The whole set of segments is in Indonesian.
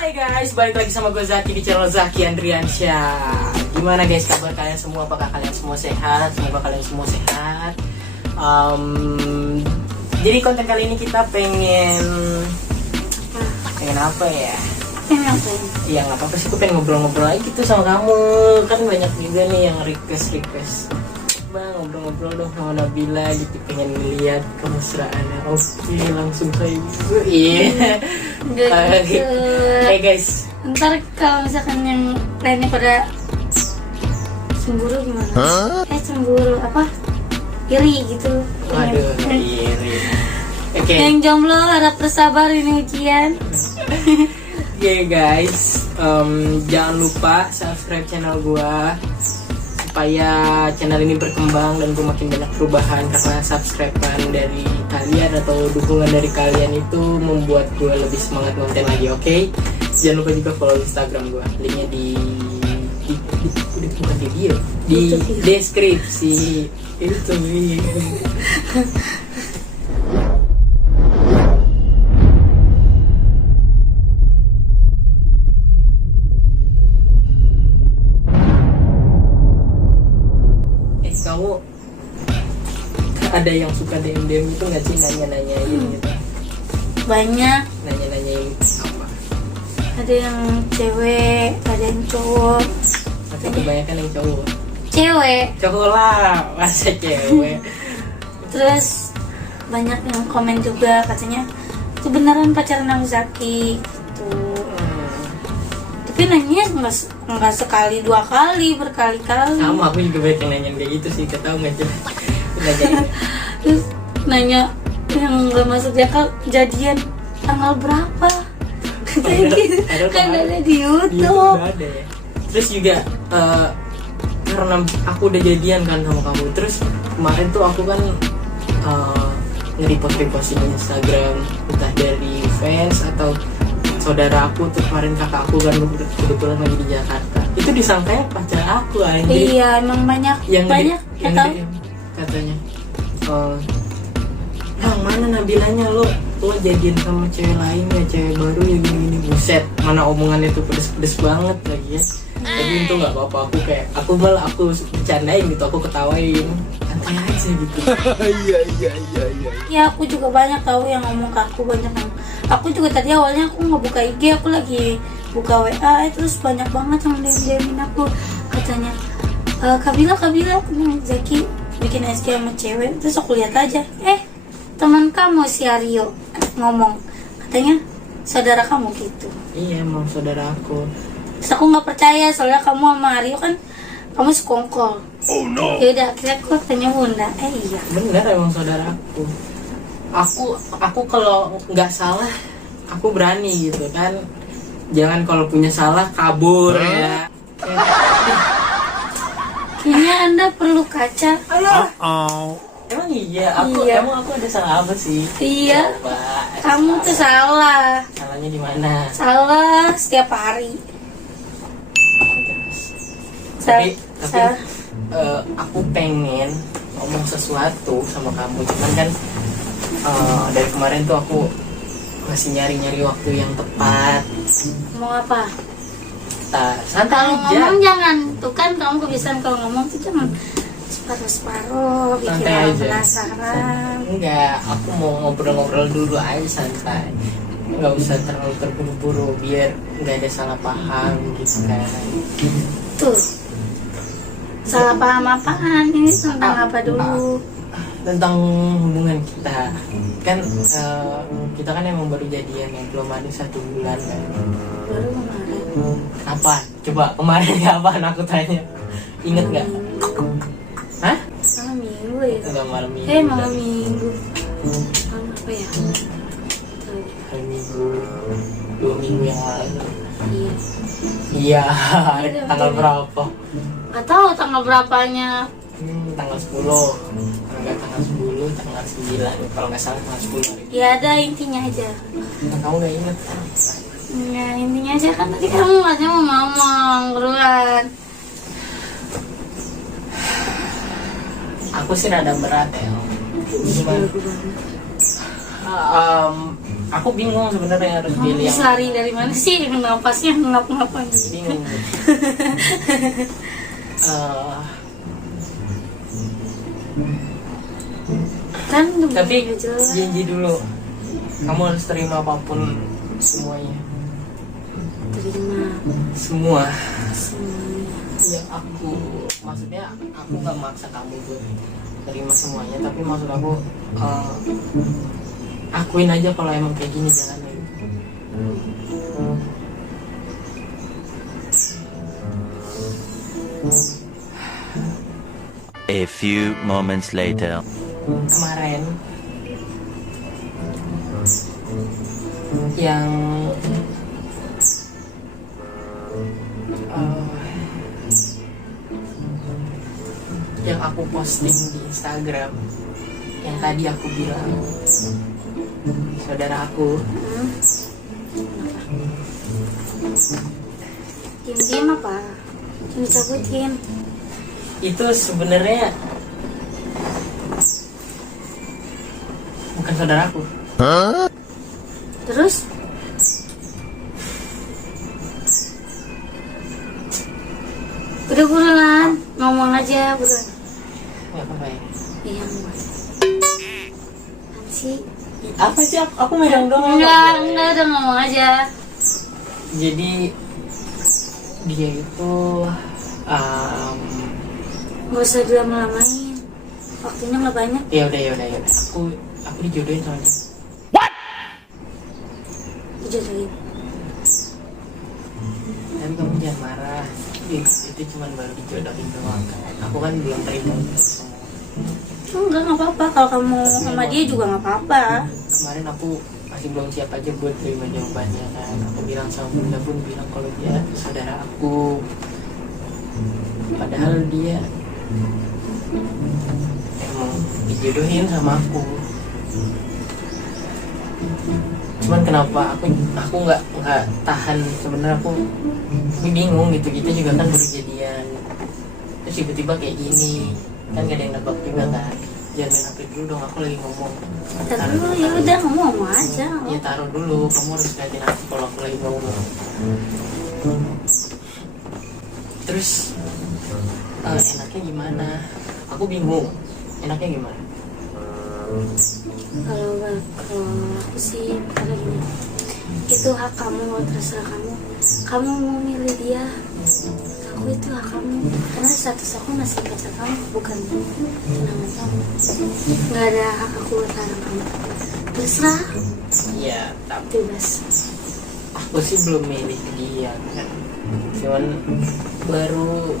Hai guys, balik lagi sama gue Zaki di channel Zaki Andriansyah. Gimana guys kabar kalian semua? Apakah kalian semua sehat? Semoga kalian semua sehat. Jadi konten kali ini kita pengen apa ya? Iya nggak apa-apa sih, gue pengen ngobrol-ngobrol lagi gitu sama kamu. Kan banyak juga nih yang request. Bang, ngobrol-ngobrol dong sama Nabila gitu, pengen lihat kemesraannya. Oke, langsung saya iya. Hey guys, ntar kalau misalkan yang lainnya pada cemburu gimana? Cemburu apa? Iri gitu. Waduh, iri. Oke. Yang jomblo harap bersabar, ini ujian. Oke guys, jangan lupa subscribe channel gua supaya channel ini berkembang dan gue makin banyak perubahan, karena subscribe-an dari kalian atau dukungan dari kalian itu membuat gue lebih semangat konten lagi. Oke? Jangan lupa juga follow Instagram gue, linknya di bukan di bio, di deskripsi itu. Kamu ada yang suka DM itu nggak sih, nanya-nanyain gitu? Banyak. Nanya-nanyain apa? Ada yang cewek, ada yang cowok. Masa kebanyakan yang cowok? Cowok lah, masa cewek. Terus banyak yang komen juga, katanya itu beneran pacaran sama Zaki gitu. Tapi nanya nggak sekali dua kali, berkali-kali. Sama, aku juga banyak yang nanya kayak gitu sih, ketau nggak sih? Terus nanya yang nggak masuk akal, jadian tanggal berapa? Katanya gitu. Kan ada di YouTube. Ada ya. Terus juga karena aku udah jadian kan sama kamu, terus kemarin tuh aku kan nge-repost di Instagram, entah dari fans atau saudara aku tuh. Kemarin kakak aku kan kebetulan lagi di Jakarta, itu disangkanya pacar aku anjir. Iya, emang banyak yang tahu. Katanya yang mana Nabilanya, lo jadian sama cewek lain ya, cewek baru yang gini. Buset, mana omongannya tuh pedes banget lagi ya. Tapi itu nggak apa-apa, aku malah bercandain gitu, aku ketawain, santai aja gitu. Iya. Ya aku juga banyak tahu yang ngomong ke aku, banyak yang aku juga tadi awalnya aku nggak buka IG, aku lagi buka WA, terus banyak banget yang DM-in aku, katanya Kabila Zaki bikin SG sama cewek. Terus aku lihat aja, teman kamu si Aryo ngomong, katanya saudara kamu gitu. Iya, emang saudara aku. Terus aku nggak percaya, soalnya kamu sama Aryo kan kamu sekongkol. Oh no. Yaudah, akhirnya aku tanya bunda, iya bener emang saudara aku. Aku kalau nggak salah aku berani gitu kan, jangan kalau punya salah kabur ya. Kayaknya Anda perlu kaca. Emang iya, emang aku ada salah apa sih? Iya. Coba, Kamu tuh salah. salahnya di mana? Salah setiap hari. Tapi aku pengen ngomong sesuatu sama kamu, cuman kan dari kemarin tuh aku masih nyari waktu yang tepat. Mau apa? Santai Kalau aja. ngomong jangan, tuh kan kamu kebiasaan kalau ngomong tuh jangan separuh-separuh, bikin Santai orang aja. penasaran. Enggak, aku mau ngobrol-ngobrol dulu aja santai. Nggak usah terlalu terburu-buru biar nggak ada salah paham gitu kan. Tuh, salah paham apaan? Ini tentang apa dulu? Tentang hubungan kita kan, kita kan emang baru jadian ya, belum ada 1 bulan kan. Baru kemarin. Apa? Coba kemarin kapan aku tanya, inget nggak? Hah? Malam minggu ya? Enggak, malam minggu. Malam minggu. Malam apa ya? Hari Minggu 2 minggu yang lalu. Iya. Iya. Tanggal berapa? Gak tahu tanggal berapanya. Tanggal 10. Enggak, tanggal 10, tanggal 9 kalau nggak salah, tanggal 10. Ya ada intinya aja. Kamu nggak inget kan? Ya intinya aja kan tadi kamu ngasih mau ngomong berulang. Aku sih rada berat ya. Gimana? Aku bingung sebenarnya harus Kamu pilih yang bisa lari dari mana sih? Napasnya ngap-ngapan. bingung. Kan Tapi udah jelas. janji dulu, kamu harus terima apapun semuanya, Terima semua semuanya. yang aku, maksudnya aku nggak maksa kamu buat terima semuanya, tapi maksud aku akuin aja kalau emang kayak gini jalannya gitu. A few moments later. Kemarin yang aku posting di Instagram, yang tadi aku bilang saudara aku, Diam-diam apa? Jangan dicabutin. itu sebenarnya bukan saudaraku. Terus? Udah buruan, ngomong aja buruan. Nggak apa-apa ya. Iya, apaan sih? Apa sih, aku megang doang. Enggak, udah ngomong aja. Jadi dia itu Gak usah dilama-lamain. Waktunya nggak banyak. ya udah. Aku dijodohin sama dia. Dijodohin. Tapi kamu jangan marah. Itu cuma baru dijodohin doang kan. Aku kan belum terima semua. Enggak apa-apa. Kalau kamu sama dia juga nggak apa-apa. Kemarin aku masih belum siap aja buat terima jawabannya kan. Aku bilang sama Bunda pun bilang kalau dia saudara aku. Padahal dia emang dijodohin sama aku. Cuman kenapa aku nggak tahan, sebenarnya aku bingung gitu. Kita juga kan baru jadian, terus tiba-tiba kayak gini kan, gak ada yang nebak juga kan. Jangan main HP dulu dong, aku lagi ngomong. Tapi ya udah ngomong aja. Ya taruh dulu, kamu harus liatin aku kalau aku lagi ngomong. Terus enaknya gimana? Aku bingung. Enaknya gimana? Kalau aku sih kalau gini, itu hak kamu, terserah kamu. Kamu mau milih dia, aku itu hak kamu. Karena status aku masih pacar kamu, bukan tunangan kamu. Nggak ada hak aku buat larang kamu. Terserah, Iya, tapi bebas. aku sih belum milih dia kan. Cuman baru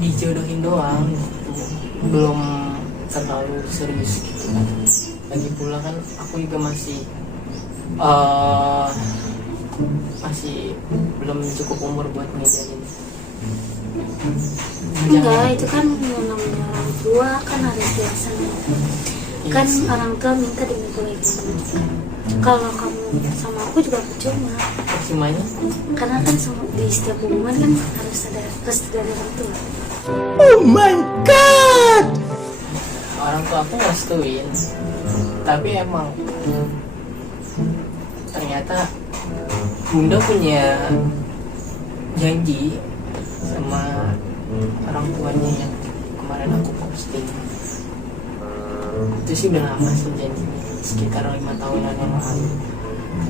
dijodohin doang gitu. Belum terlalu serius gitu kan. Lagi pula kan aku juga masih belum cukup umur buat ngejalin. Enggak, itu kan namanya orang tua kan harus biasanya. Kan orang tua minta dimulai kamu. Kalau kamu sama aku juga percuma. Semuanya Karena kan di setiap hubungan kan harus ada restu dari orang tua. Oh my god! orang tua aku ngerestuin, tapi emang ternyata Bunda punya janji sama orang tuanya yang kemarin aku posting. Itu sih udah lama sih janjinya, sekitar 5 tahunan yang lalu.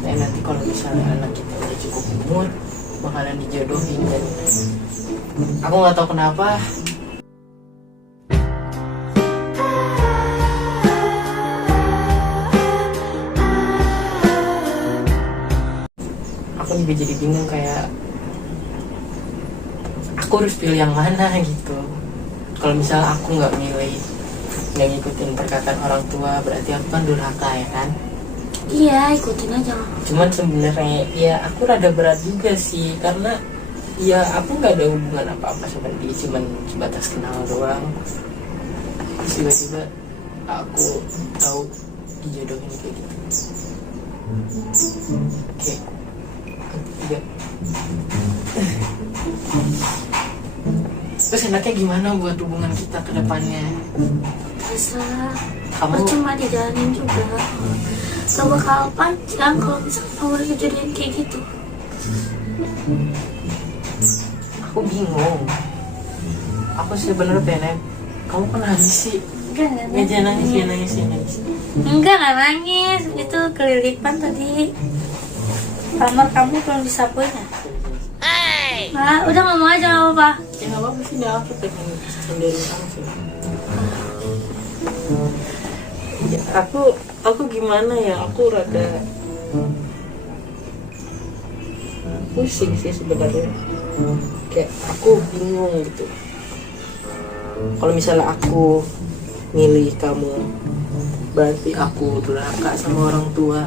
Dan nanti kalau misalnya anak kita udah cukup umur bakalan dijodohin. Dan aku nggak tahu kenapa aku juga jadi bingung, kayak aku harus pilih yang mana gitu. Kalau misalnya aku nggak ngikutin perkataan orang tua, berarti aku kan durhaka ya kan. Iya, ikutin aja. Cuman sebenarnya ya aku rada berat juga sih, karena ya aku nggak ada hubungan apa-apa sama dia, cuman sebatas kenal doang. Terus tiba-tiba aku tahu dijodohin kayak gitu. Oke. Tiga. Terus enaknya gimana buat hubungan kita ke depannya? Terserah. Kamu Percuma dijalanin juga. Gak bakal panjang kalau misalnya kamu kejadian kayak gitu. aku bingung. Aku sebenarnya pengen. Kamu kan nangis sih? Enggak Jangan nangis, jangan nangis, jangan nangis. Enggak, nggak nangis. Itu kelilipan tadi. Kamar kamu belum disapuin ya? Nah, udah ngomong aja nggak apa-apa. Ya nggak apa-apa sih, dah aku pengen senderin kamu sih. Ya, aku gimana ya? Aku rada pusing sih sebenarnya. Kayak aku bingung gitu. Kalau misalnya aku milih kamu, berarti aku durhaka sama orang tua.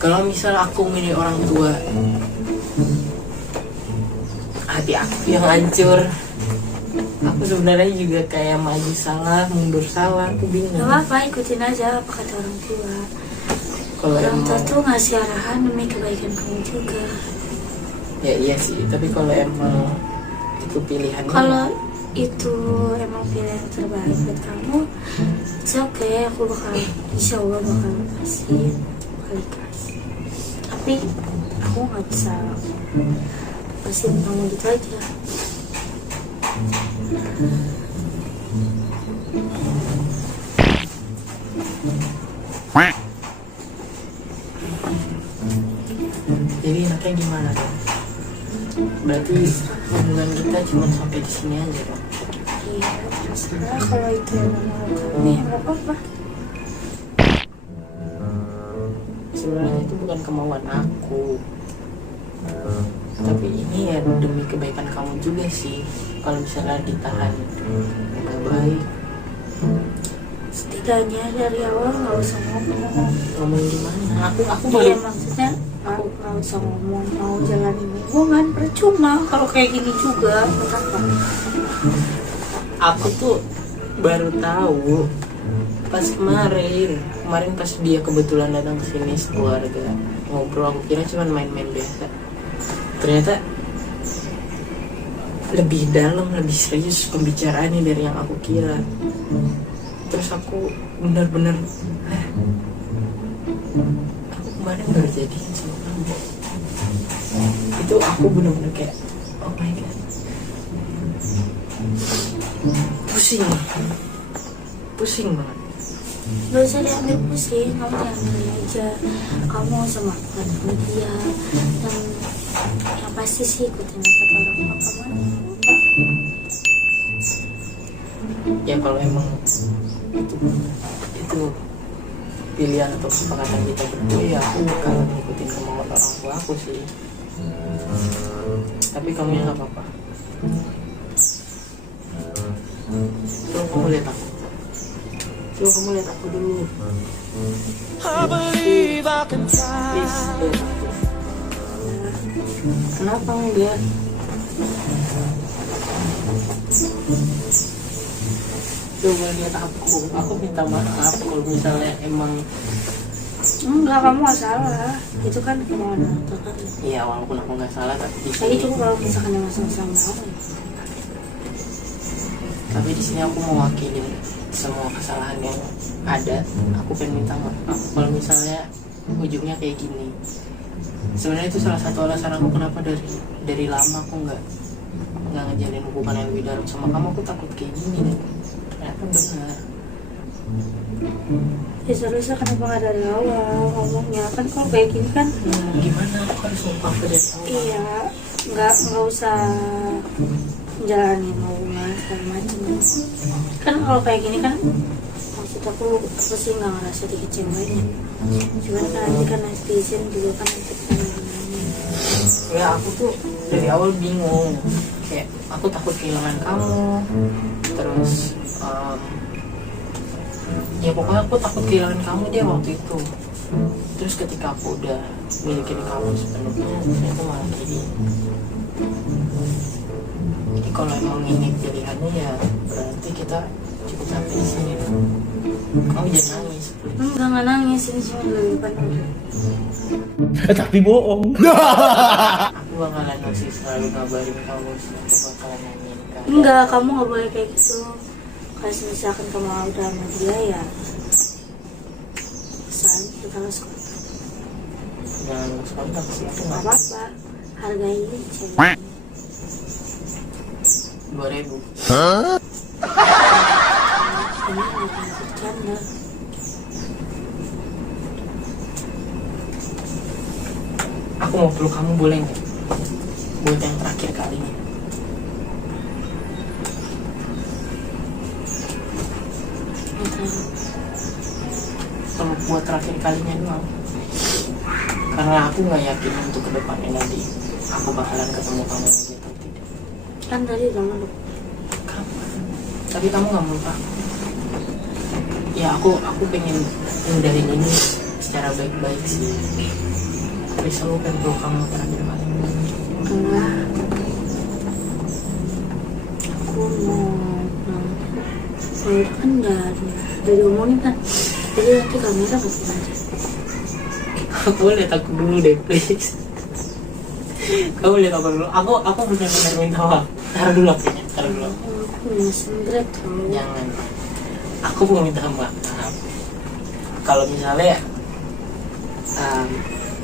Kalau misalnya aku milih orang tua, hati aku yang hancur. Aku sebenarnya juga kayak maju salah, mundur salah. Aku bingung. Gak apa-apa, ikutin aja apa kata orang tua. Kalau Orang tua emang, tuh ngasih arahan demi kebaikan kamu juga. ya iya sih. Tapi kalau emang itu pilihannya, Kalau itu emang pilihan yang terbaik buat kamu, it's okay. Aku bakal, insya Allah bakal kasih, bakal dikasih. Tapi aku nggak bisa kasih kamu gitu aja. jadi enaknya gimana dong? Berarti hubungan kita cuma sampai di sini aja dong. Iya, terserah kalau itu yang mau kamu ya nggak apa-apa. Sebenarnya itu bukan kemauan aku, tapi ini ya demi kebaikan kamu juga sih. Kalau misalnya ditahan nggak baik. Setidaknya dari awal nggak usah ngomong. Gimana? Aku Iya, baru maksudnya aku nggak usah ngomong, mau jalanin hubungan percuma kalau kayak gini juga. Kenapa? aku tuh baru tahu pas kemarin pas dia kebetulan datang ke sini sekeluarga ngobrol. Aku kira cuma main-main biasa, ternyata lebih dalam, lebih serius pembicaraannya dari yang aku kira. Terus aku benar-benar aku kemarin baru jadian sama kamu. Itu aku benar-benar kayak oh my god, pusing banget. Gak usah diambil pusing, kamu diambil aja. Kamu sama keluarga dia dan yang pasti sih ikutin kata orang tua kamu. Ya kalau emang itu pilihan atau kesepakatan kita berdua, ya aku bakal ngikutin kemauan orang tua aku sih. Tapi kamu ya nggak apa-apa. Coba kamu lihat aku. Coba kamu lihat aku dulu. Please, lihat aku. Kenapa enggak? Coba lihat aku minta maaf kalau misalnya emang. Enggak, kamu gak salah. Itu kan kemauan orang tua kan. Iya, walaupun aku nggak salah, tapi di Lagi sini, juga kalau misalkan yang sama-sama mau ya. tapi di sini aku mewakili semua kesalahan yang ada. Aku pengen minta maaf kalau misalnya ujungnya kayak gini. Sebenarnya itu salah satu alasan aku kenapa dari lama aku nggak ngejalin hubungan yang lebih dalam sama kamu. Aku takut kayak gini, dan ternyata benar. Ya seharusnya kenapa gak dari awal ngomongnya. Kan kalau kayak gini kan Gimana aku harus ngomong dari awal? iya, nggak usah jalanin hubungan segala macam. Kan kalau kayak gini kan maksud aku sih nggak ngerasa dikecewain. Cuman kan nanti kan netizen juga kan untuk Ya aku tuh dari awal bingung, kayak aku takut kehilangan kamu. Terus ya pokoknya aku takut kehilangan kamu dia waktu itu. Terus ketika aku udah milikin kamu sepenuhnya, ternyata malah kayak gini. Jadi kalau emang ini pilihannya, ya berarti kita cukup sampai di sini. Kamu jangan nangis, please. nggak nangis, ini cuma kelilipan udah. Tapi bohong. Aku bakalan masih selalu ngabarin kamu, aku bakalan nanyain kamu. Enggak, kamu nggak boleh kayak gitu. Kalau misalkan kamu udah sama dia ya pesan kita harus kontak. Jangan lost kontak sih, itu Gak nggak apa-apa, hargai cewek. 2000. Ini bukan bercanda. Aku mau peluk kamu, boleh nggak? Buat yang terakhir kalinya. Peluk buat terakhir kalinya doang. Karena aku nggak yakin untuk kedepannya nanti aku bakalan ketemu kamu lagi atau tidak. Kan tadi udah meluk. Kapan? Tapi kamu nggak meluk aku. Ya aku pengen ngindarin ini secara baik-baik sih. Tapi selalu pengen peluk kamu terakhir kali. Enggak. Aku mau kan udah diomongin kan. Jadi nanti kamera pasti ada. Aku lihat aku dulu deh, please. Kamu lihat aku dulu. Aku benar-benar minta maaf. Taruh dulu apinya, taruh dulu. Aku masih berat tau. Jangan. Aku mau minta maaf. Kalau misalnya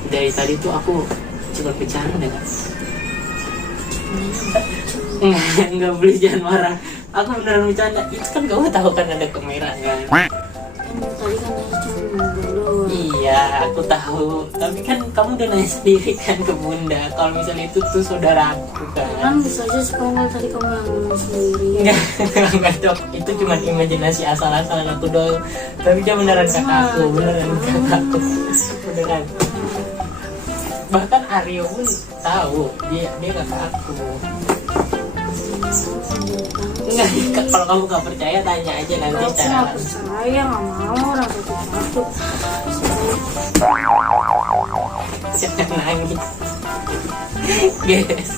dari tadi tuh aku coba bercanda kan. Enggak boleh, jangan marah. Aku beneran bercanda. Itu kan kamu tahu kan ada kamera kan. Kan tadi kan saya cuma ngobrol doang. Iya, aku tahu. Tapi kan kamu udah nanya sendiri kan ke bunda. Kalau misalnya itu tuh saudara aku kan. Kan bisa aja sepenggal tadi kamu yang ngomong sendiri. Enggak dok. Itu cuma imajinasi asal-asalan aku doang. Tapi dia beneran kakakku, beneran kakakku, beneran. Bahkan Aryo pun tahu dia kakak aku. Enggak, kalau kamu nggak percaya tanya aja nanti Aku secara nggak langsung. percaya, nggak mau orang satu-satu. Jangan nangis. Guys,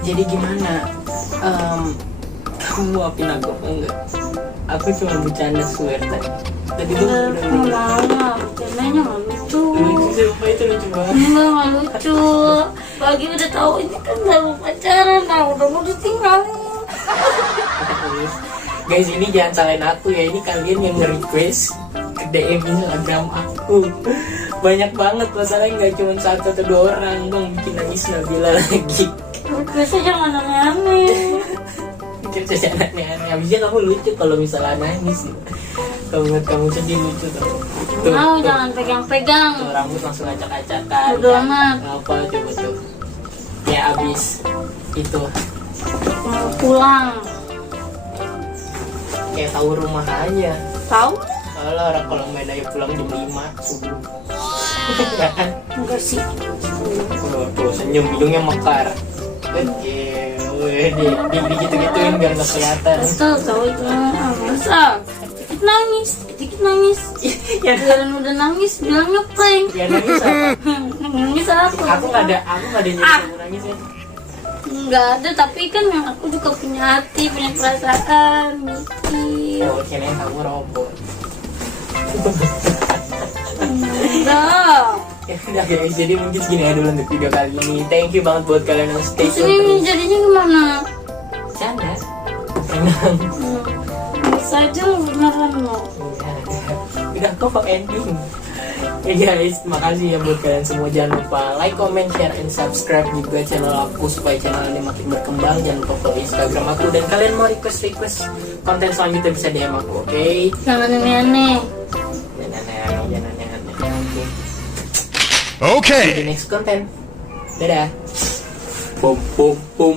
jadi gimana? Kamu maafin aku apa enggak? Aku cuma bercanda, swear tadi. Tadi tuh Nggak bener-bener mau, bercandanya nggak lucu. lucu, sumpah itu lucu banget. Nggak lucu. Pagi udah tahu ini kan udah mau pacaran, nah udah mau ditinggalin. Guys, ini jangan salahin aku ya. Ini kalian yang nge-request ke DM Instagram aku. Banyak banget, masalahnya nggak cuma satu atau dua orang dong. Bikin nangis Nabila lagi. Biasa jangan aneh-aneh. Bikin saja aneh-aneh. Habisnya kamu lucu kalau misalnya nangis. Kalau buat kamu sedih lucu tuh. Mau jangan pegang-pegang. Tuh, rambut langsung acak-acakan. Udah amat. Apa coba tuh. Ya abis itu Mau pulang. kayak tahu rumah aja. Tahu? Kalau main aja pulang jam 5 subuh. Kan? Enggak sih. Tuh senyum, hidungnya mekar. Oke, gitu-gituin biar nggak kelihatan. Betul, tahu itu. Masa? Dikit nangis. Ya, Biaran udah nangis, bilangnya prank. ya nangis apa? Nangis aku. Aku nggak ada jadi kamu nangis ya. Nggak ada, tapi kan yang aku juga punya hati, punya perasaan, mikir. Oh, kirain kamu robot. Enggak. Ya udah guys, jadi mungkin segini aja dulu untuk video kali ini. Thank you banget buat kalian yang stay Terus tune ini terus. jadinya gimana? Canda. Tenang. Bisa aja lu beneran lo. Udah kok ending. Ya guys, makasih ya buat kalian semua. Jangan lupa like, comment, share, and subscribe juga channel aku supaya channel ini makin berkembang. Jangan lupa follow Instagram aku, dan kalian mau request konten selanjutnya bisa DM aku, oke? Jangan aneh-aneh. Jangan aneh-aneh. Okay. See you di next konten. Dadah. Boom, boom, boom.